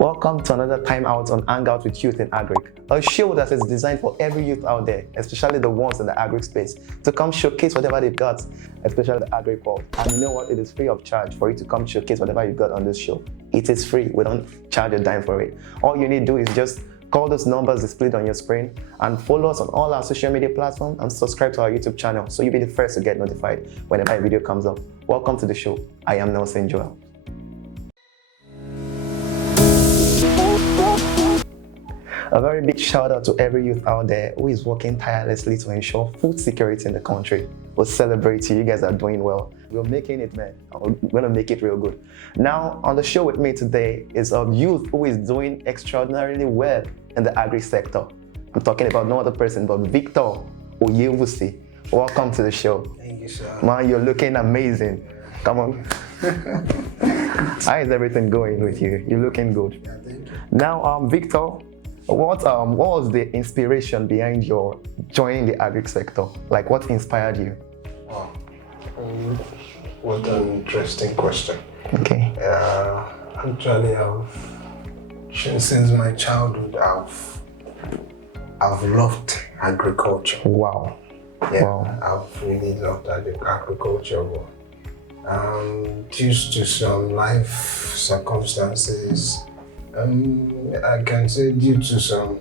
Welcome to another time out on Hangout with Youth in Agric, a show that is designed for every youth out there, especially the ones in the agric space, to come showcase whatever they've got, especially the agric world. And you know what? It is free of charge for you to come showcase whatever you've got on this show. It is free. We don't charge a dime for it. All you need to do is just call those numbers displayed on your screen and follow us on all our social media platforms and subscribe to our YouTube channel so you'll be the first to get notified whenever a video comes up. Welcome to the show. I am Nelson Joel. A very big shout out to every youth out there who is working tirelessly to ensure food security in the country. We'll celebrate you. You guys are doing well. We're making it, man. We're going to make it real good. Now, on the show with me today is a youth who is doing extraordinarily well in the agri sector. I'm talking about no other person but Victor Oyewusi. Welcome to the show. Thank you, sir. Man, you're looking amazing. Come on. How is everything going with you? You're looking good. Yeah, thank you. Now, Victor, what was the inspiration behind your joining the agric sector? Like, what inspired you? Wow. What an interesting question. Okay. Actually, since my childhood, I've loved agriculture. Wow. Yeah, Wow. I've really loved agriculture. Due to some life circumstances, I can say due to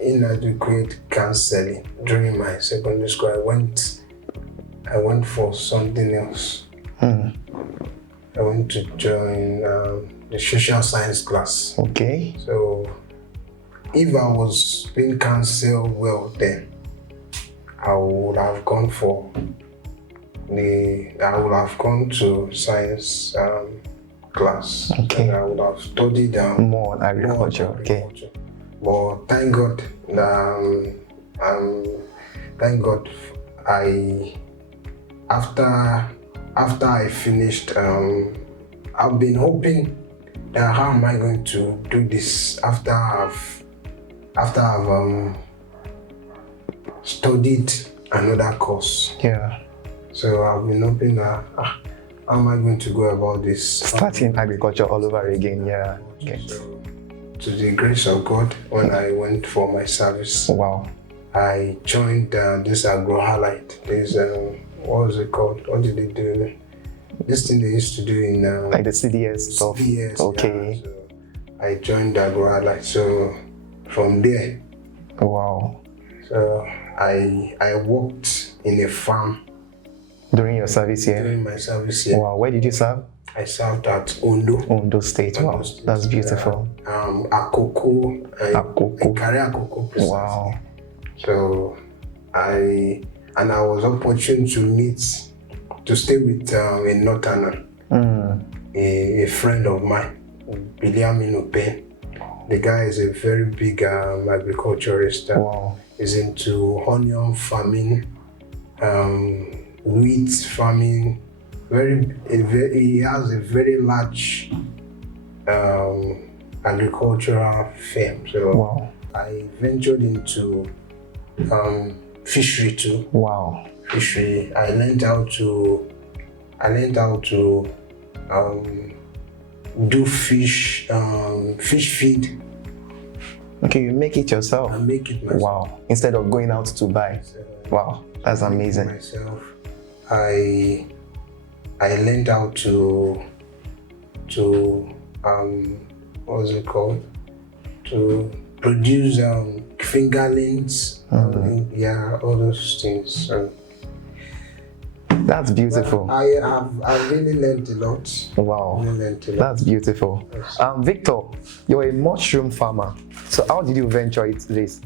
inadequate counseling during my secondary school, I went for something else. I went to join the social science class. Okay. So if I was being counseled well then, I would have gone to science class. Okay. And I would have studied More on agriculture. Okay. But thank God, after I finished, I've been hoping that how am I going to do this after I've studied another course. Yeah. So I've been hoping that how am I going to go about this? Starting agriculture all over again. Yeah. Okay. So, to the grace of God, when I went for my service, Wow. I joined this agro-halite. This what was it called? What did they do? This thing they used to do in Like the CDS stuff. CDS. Okay. Yeah. So I joined agro-halite. So from there, Wow. so I worked in a farm During your service here. during my service here. Wow. Where did you serve? I served at Ondo. Ondo State. Wow. Ondo State. That's beautiful. Akoko. Akoko. Akoko. Precisely. Wow. So I was opportune to stay with a northerner, a friend of mine, Biliamino Pen. The guy is a very big agriculturist. Wow. He's into onion farming, wheat farming. He has a very large agricultural farm. So Wow. I ventured into fishery too. Wow. Fishery. I learned how to do fish feed. Okay, you make it yourself. I make it myself. Wow. Instead of going out to buy. Wow. That's amazing. Myself. I learned how to what was it called? To produce fingerlings. Yeah, all those things. So, That's beautiful. I've really learned a lot. Wow. Really learned a lot. That's beautiful. Victor, you're a mushroom farmer. So how did you venture into this?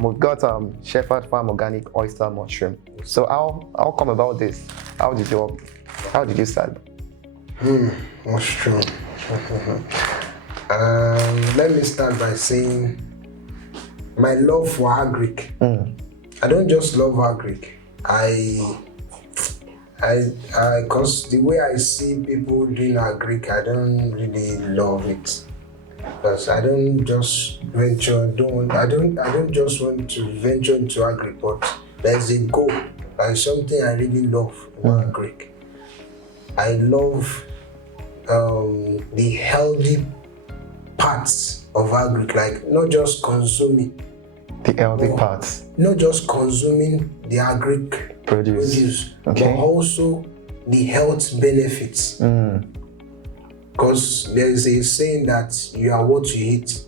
We've got Shepherd Farm Organic Oyster Mushroom. So how come about this? How did you start? Mushroom. Let me start by saying my love for agric. I don't just love agric. Cause the way I see people doing agric, I don't really love it. Because I don't just want to venture into agric, but there's a goal. There's something I really love about agric. I love the healthy parts of agric, like not just consuming the healthy parts, not just consuming the agric produce, okay, but also the health benefits. Because there is a saying that you are what you eat.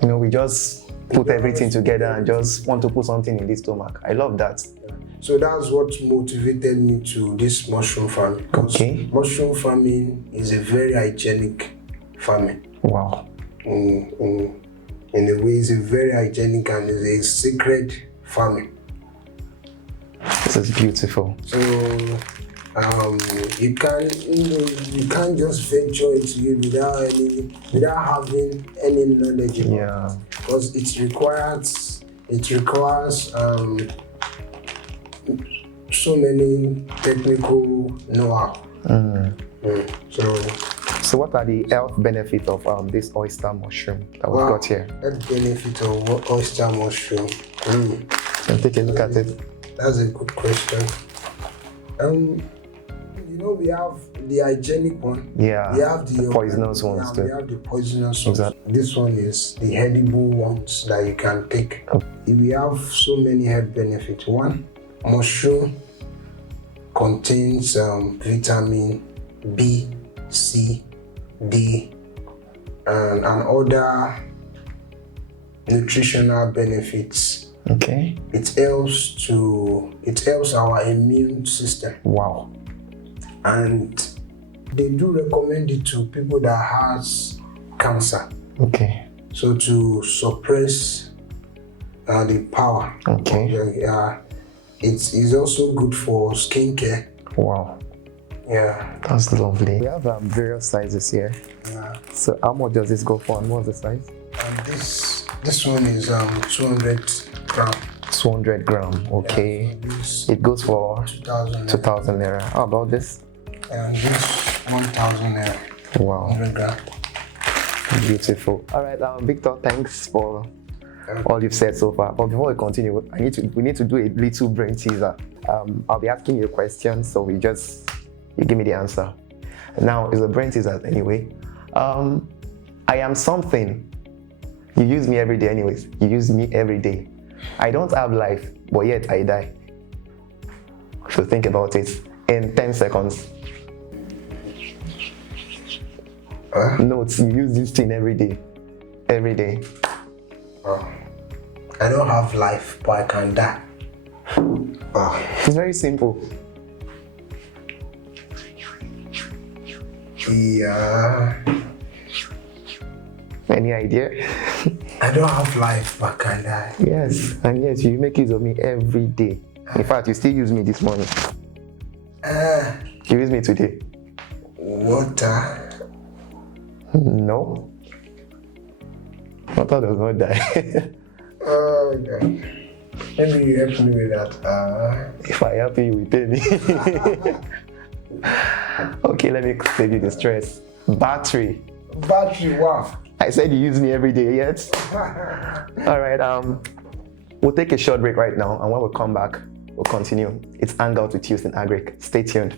You know, we just put everything together and just want to put something in the stomach. I love that. So that's what motivated me to this mushroom farming. Okay. Mushroom farming is a very hygienic farming. Wow. In a way, it's a very hygienic and it's a sacred farming. This is beautiful. So you can't just venture into it without having any knowledge about it. Because it requires so many technical know-how. So what are the health benefits of this oyster mushroom that we've got here? Health benefit of oyster mushroom. Can take a look at it. That's a good question. We have the hygienic one. Yeah. We have the poisonous ones too. We have the poisonous ones. Exactly. This one is the edible ones that you can take. We have so many health benefits. One, mushroom contains vitamin B, C, D, and other nutritional benefits. Okay. It helps our immune system. Wow. And they do recommend it to people that has cancer. Okay. So to suppress the power. Okay. It is also good for skincare. Wow. Yeah. That's lovely. We have various sizes here. Yeah. So how much does this go for and what's the size? And this one is 200 gram. 200 gram. Okay. Yeah, it goes for 2,000 naira. How about this? And this 1,000 naira. Wow. 100 gram. Beautiful. All right, Victor, thanks for all you've said so far. But before we continue, we need to do a little brain teaser. I'll be asking you a question, so you give me the answer. Now, it's a brain teaser anyway. I am something. You use me every day anyways. You use me every day. I don't have life, but yet I die. So think about it in 10 seconds. Notes, you use this thing every day. Every day. I don't have life, but I can die. It's very simple. Yeah. Any idea? I don't have life, but I can die. Yes, and yes, you make use of me every day. In fact, you still use me this morning. You use me today. Water. No. Water does not die. Oh, God. Maybe you help me with that. If I help you, with any. Okay, let me save you the stress. Battery. Battery, wow. I said you use me every day, yet. All right, we'll take a short break right now, and when we come back, we'll continue. It's Hangout with Youth in Agric. Stay tuned.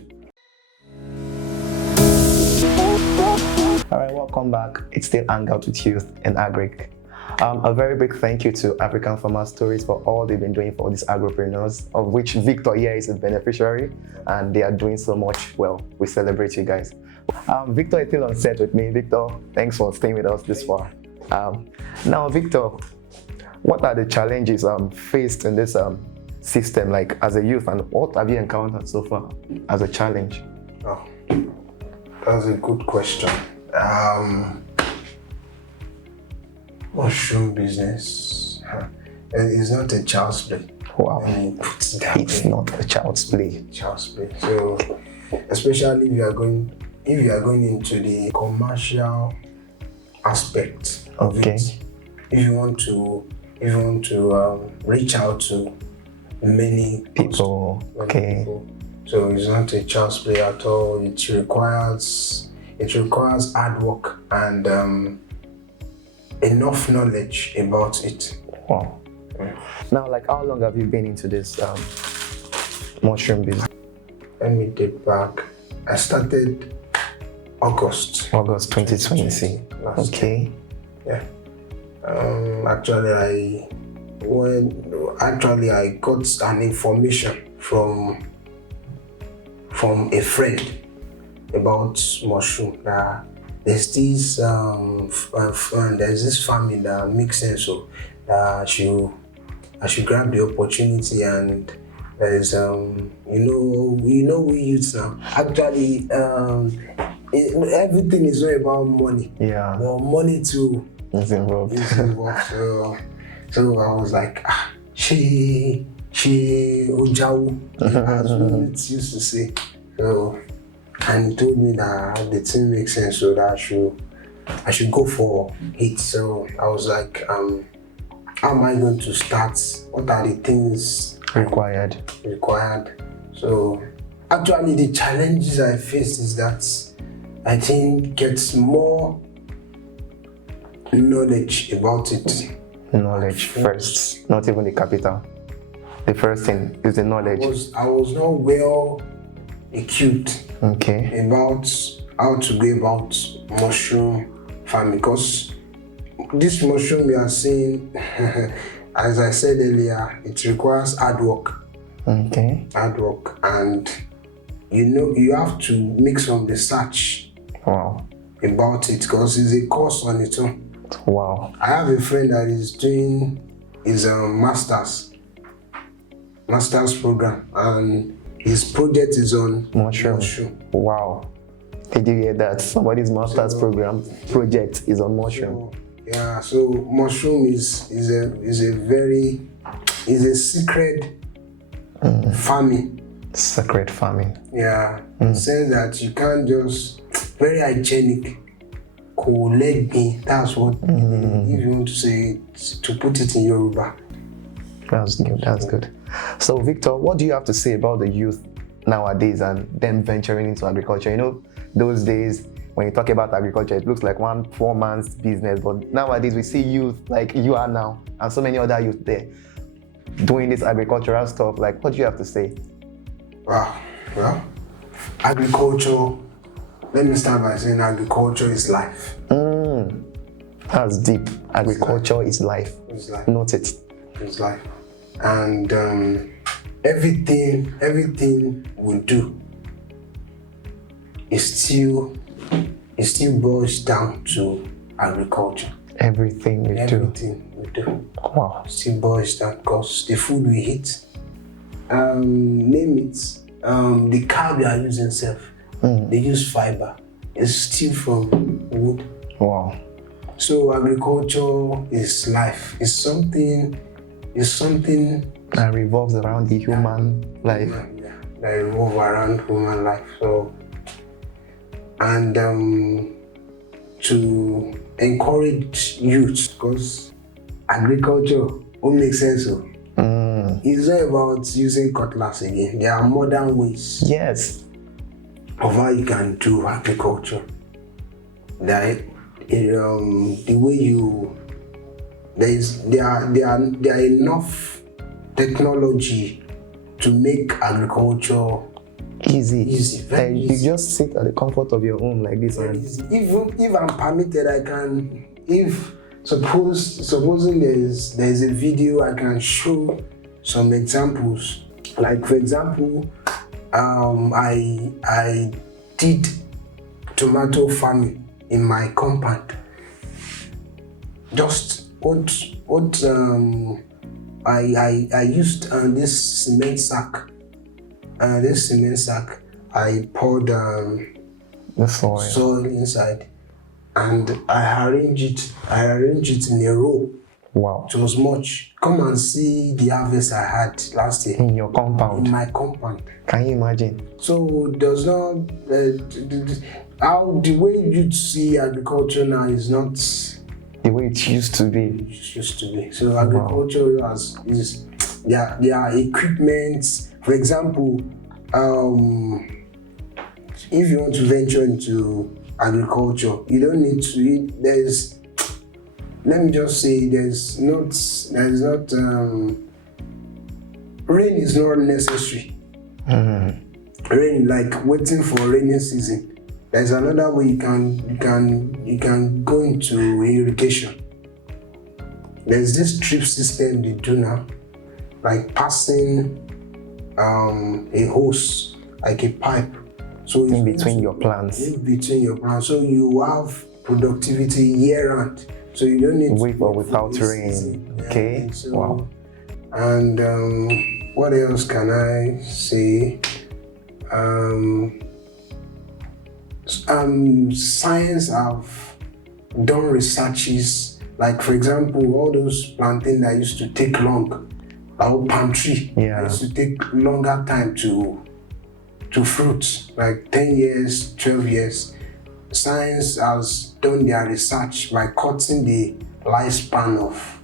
All right, welcome back. It's still Hangout with Youth in Agric. A very big thank you to African Farmer Stories for all they've been doing for these agripreneurs, of which Victor here is a beneficiary, and they are doing so much well. We celebrate you guys. Victor is still on set with me. Victor, thanks for staying with us this far. Now, Victor, what are the challenges faced in this system, like as a youth, and what have you encountered so far as a challenge? Oh, that's a good question. Mushroom business is not a child's play. Wow, it's not a child's play. Child's play. So, especially if you are going into the commercial aspect of it. If you want to reach out to many people. Okay. So it's not a child's play at all. It requires hard work and enough knowledge about it. Wow. Yeah. Now, like, how long have you been into this mushroom business? Let me take back. I started August 2020. Last Okay. Yeah. Actually, I got an information from a friend about mushroom. There's this there's this family that makes sense. So I should grab the opportunity, and there's we youths now. Actually, everything is not about money. Yeah. Well, money too It's involved. is involved. So I was like, she ojawu, as we used to say. So, and he told me that the thing makes sense, so that I should go for it. So I was like, how am I going to start? What are the things Required? So actually the challenges I faced is that I think gets more knowledge about it. Knowledge first, not even the capital. The first thing is the knowledge. I was not well equipped about how to go about mushroom farming, because this mushroom we are seeing, as I said earlier, it requires hard work. Hard work, and you have to make some research about it, because it's a course on its own. Wow. I have a friend that is doing his master's program, and his project is on mushroom. Wow. Did you hear that? Somebody's master's program project is on mushroom. So mushroom is a secret farming. Secret farming. Yeah. In the sense that you can't just very hygienic. That's what if you want to say it, to put it in Yoruba. That's good. So Victor, what do you have to say about the youth nowadays and them venturing into agriculture? You know, those days when you talk about agriculture, it looks like one poor man's business, but nowadays we see youth like you are now and so many other youth there doing this agricultural stuff. Like, what do you have to say? Wow. Well, agriculture, let me start by saying agriculture is life. That's deep. Agriculture is life. It's life. Note it. It's life. And everything we do is still boils down to agriculture. Everything we do. Wow. Still boils down, because the food we eat, name it, the cow we are using they use fiber. It's still from wood. Wow. So agriculture is life. It's something that revolves around the human life. Yeah, that revolves around human life. So, and to encourage youth, because agriculture won't make sense. So it's not about using cutlass again. There are modern ways. Yes. Of how you can do agriculture. That the way there are enough technology to make agriculture easy. Very You easy. just sit at the comfort of your home like this. Very easy. Even if I'm permitted, I can. If supposing there's a video, I can show some examples. Like for example, I did tomato farming in my compound. Just what I used this cement sack. I poured The soil. soil inside, and I arranged it in a row. Wow. It was much. Come and see the harvest I had last year In your compound. in my compound. Can you imagine? So does not how the way you see agriculture now is not The way it used to be. it used to be. So agriculture is there are equipment. For example, if you want to venture into agriculture, you don't need to. Let me just say, rain is not necessary. Rain, like waiting for rainy season. There's another way you can go into irrigation. There's this drip system they do now, like passing a hose, like a pipe. So in between your plants. In between your plants, so you have productivity year round. So you don't need with or without rain. Okay. So, wow. And what else can I say? Science have done researches, like for example, all those planting that used to take long, like palm tree, used to take longer time to fruit, like 10 years, 12 years. Science has done their research by cutting the lifespan of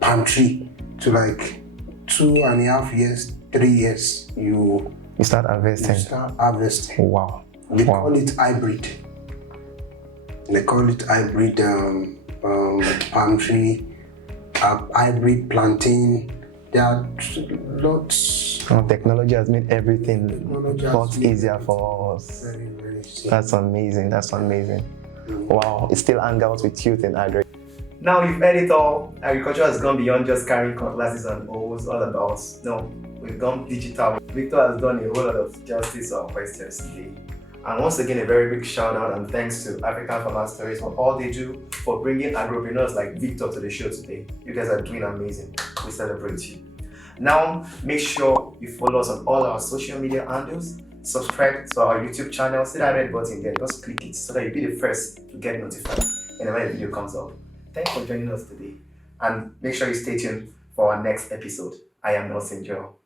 palm tree to like 2.5 years, 3 years. You start harvesting. Wow. They call it hybrid. They call it hybrid palm tree, hybrid planting. There are lots. Technology has made everything lots easier for us. Very, very simple. That's amazing. That's amazing. Wow. It's still Hangouts with Youth in Agri. Now you've heard it all. Agriculture has gone beyond just carrying cutlasses and hoes all about. No, we've gone digital. Victor has done a whole lot of justice to our questions today. And once again, a very big shout out and thanks to African Farmer Stories for all they do for bringing agripreneurs like Victor to the show today. You guys are doing amazing. We celebrate you. Now, make sure you follow us on all our social media handles. Subscribe to our YouTube channel. See that red button there. Just click it so that you'll be the first to get notified whenever the video comes up. Thanks for joining us today. And make sure you stay tuned for our next episode. I am Nelson Joe.